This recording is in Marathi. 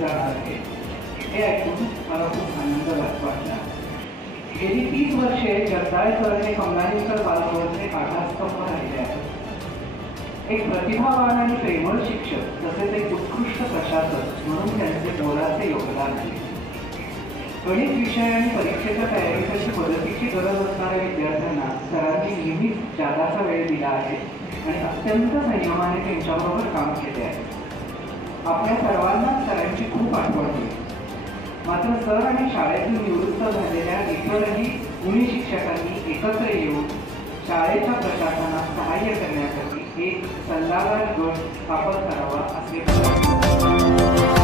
जाणार आहे हे ऐकून मला खूप आनंद वाटला। गेली 30 वर्षे जगदाळे सर हे कमलानेकर बालभवनचे आधारस्तंभ राहिले आहेत। एक प्रतिभावान आणि प्रेमळ शिक्षक तसेच एक उत्कृष्ट प्रशासक म्हणून त्यांचे मोलाचे योगदान आहे। गणित विषय आणि परीक्षेच्या तयारीसाठी मदतीची गरज असणाऱ्या विद्यार्थ्यांना सरांनी नेहमीच जादाचा वेळ दिला आहे आणि अत्यंत संयमाने त्यांच्याबरोबर काम केले आहे। आपल्या सर्वांना सरांची खूप आठवण होईल। मात्र सर आणि शाळेतून निवृत्त झालेल्या इतरही गुणी शिक्षकांनी एकत्र येऊन शाळेच्या प्रशासनास सहाय्य करण्यासाठी एक सल्लागार गट स्थापन करावा असे